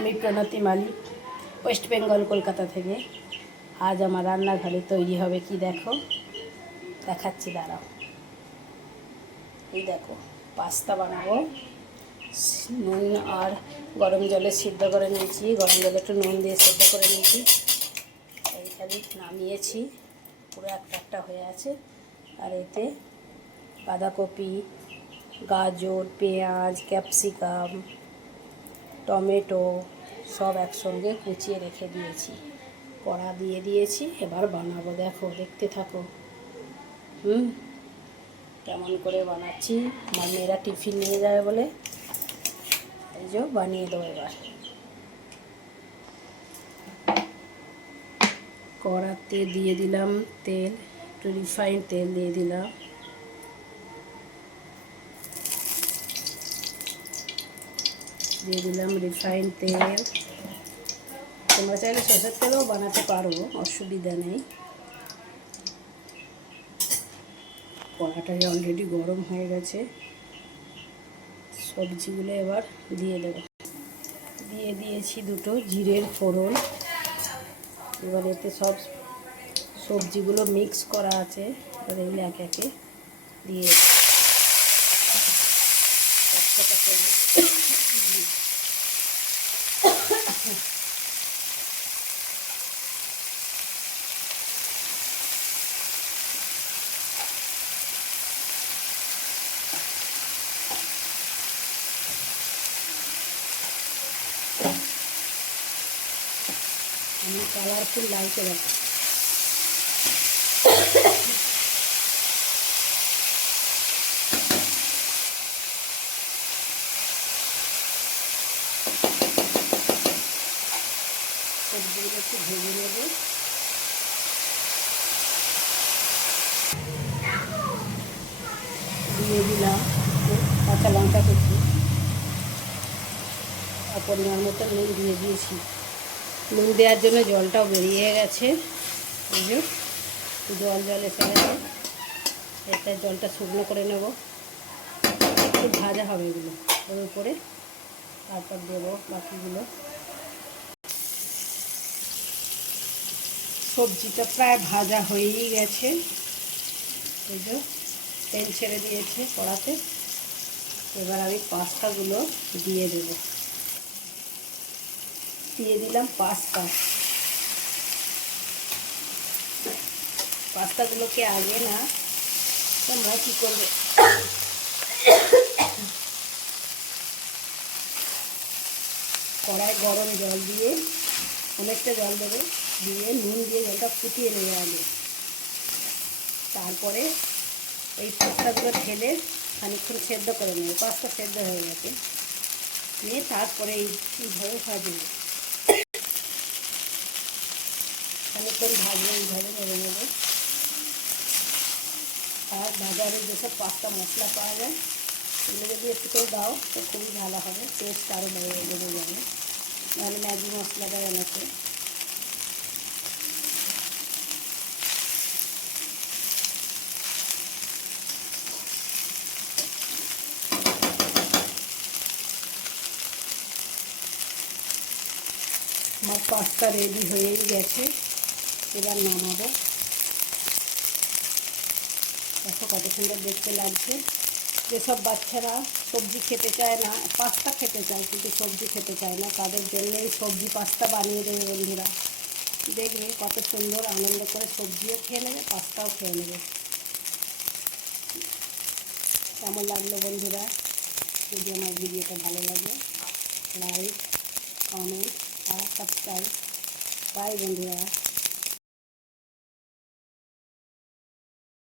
আমি প্রণতি মালি, ওয়েস্ট বেঙ্গল, কলকাতা থেকে। আজ আমার রান্নাঘরে তৈরি হবে কি দেখো, দেখাচ্ছি, দাঁড়াও। এই দেখো, পাস্তা বানাবো। নুন আর গরম জলে সিদ্ধ করে নিয়েছি, গরম জলে একটু নুন দিয়ে সিদ্ধ করে নিয়েছি। এইখানে নামিয়েছি, পুরো একটা একটা হয়ে আছে। আর এতে বাঁধাকপি, গাজর, পেঁয়াজ, ক্যাপসিকাম, টমেটো সব একসঙ্গে কুচিয়ে রেখে দিয়েছি। কড়া দিয়ে দিয়েছি, এবার বানাবো। দেখো, দেখতে থাকো। কেমন করে বানাচ্ছি, আমার মেয়েরা টিফিন নিয়ে যাবে বলে এই যে বানিয়ে দেবো। এবার কড়াতে দিয়ে দিলাম তেল, একটু রিফাইন্ড তেল দিয়ে দিলাম। দিয়ে দিলাম রিফাইন্ড তেল। তোমরা চাইলে সরষের তেলও বানাতে পারো, অসুবিধা নেই। কড়াটাই অলরেডি গরম হয়ে গেছে। সবজিগুলো এবার দিয়ে দেব। দিয়ে দিয়েছি দুটো জিরের ফোড়ন। এবার এতে সব সবজিগুলো মিক্স করা আছে, এবার এগুলো একে একে দিয়ে আমি কালারফুল লালচে রাখি। সবজিগুলো একটু ভেজে নেব। দিয়ে দিলাম কাঁচা লঙ্কা কুচি, আর পরিমাণ মতো নুন দিয়ে দিয়েছি। নুন দেওয়ার জন্য জলটাও বেরিয়ে গেছে, এই যে জল এসে গেছে। এটা জলটা শুকনো করে নেব, একটু ভাজা হবে এগুলো ওর উপরে, তারপর দেবো বাকিগুলো। সবজিটা প্রায় ভাজা হয়েই গেছে, এই যে তেল ছেড়ে দিয়েছে কড়াতে। এবার আমি পাস্তাগুলো দিয়ে দেব। দিয়ে দিলাম পাস্তাগুলোকে আগে না তোমরা কী করবে, কড়ায় গরম জল দিয়ে, অনেকটা জল দেবে, দিয়ে নুন দিয়ে জলটা ফুটিয়ে নেবে আগে। তারপরে এই পাস্তাগুলো ঢেলে খানিকক্ষণ সেদ্ধ করে নেবে। পাস্তা সেদ্ধ হয়ে গেছে, নিয়ে তারপরে এইভাবে ভাজবে, খানিকক্ষণ ভাজবে, এইভাবে নেড়ে নেবে। আর বাজারে যেসব পাস্তা মশলা পাওয়া যায় সেগুলো যদি একটু করে দাও তো খুবই ভালো হবে, টেস্ট আরও বেড়ে যাবে। নাহলে ম্যাগি মশলা দেয় অনেকে। আমার পাস্তা রেডি হয়েই গেছে, এবার নামাবো। দেখো কত সুন্দর দেখতে লাগছে। যেসব বাচ্চারা সবজি খেতে চায় না, পাস্তা খেতে চায় কিন্তু সবজি খেতে চায় না, তাদের জন্যই সবজি পাস্তা বানিয়ে দেবে বন্ধুরা। দেখবে কত সুন্দর আনন্দ করে সবজিও খেয়ে নেবে, পাস্তাও খেয়ে নেবে। কেমন লাগলো বন্ধুরা? যদি আমার ভিডিওটা ভালো লাগে, লাইক, কমেন্ট আর সাবস্ক্রাইব। বাই বন্ধুরা।